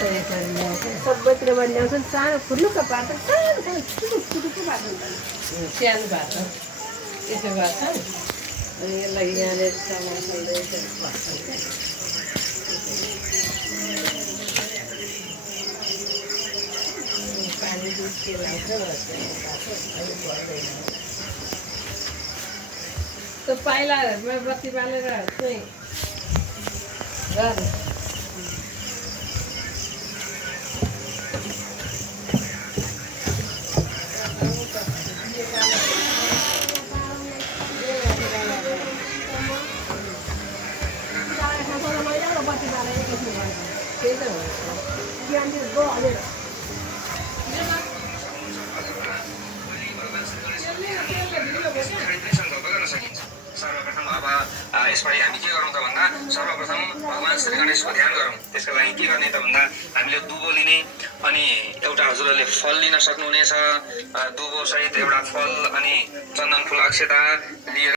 सबैतिर ल्याउँछन् सानो फुल्नुको पात सानो फुलुको पात सानो भात यसो गर्छ अनि यसलाई यहाँनिर पानी दुध के लाउँछ त्यो पाइलाहरूमा बत्ती बालेर चाहिँ गर्नु सर्वप्रथम अब यसपालि हामी के गरौँ त भन्दा सर्वप्रथम भगवान् श्री गणेशको ध्यान गरौँ। त्यसको लागि के गर्ने त भन्दा हामीले दुबो लिने अनि एउटा हजुरहरूले फल लिन सक्नुहुनेछ। दुबो सहित एउटा फल अनि चन्दन फुल अक्षता लिएर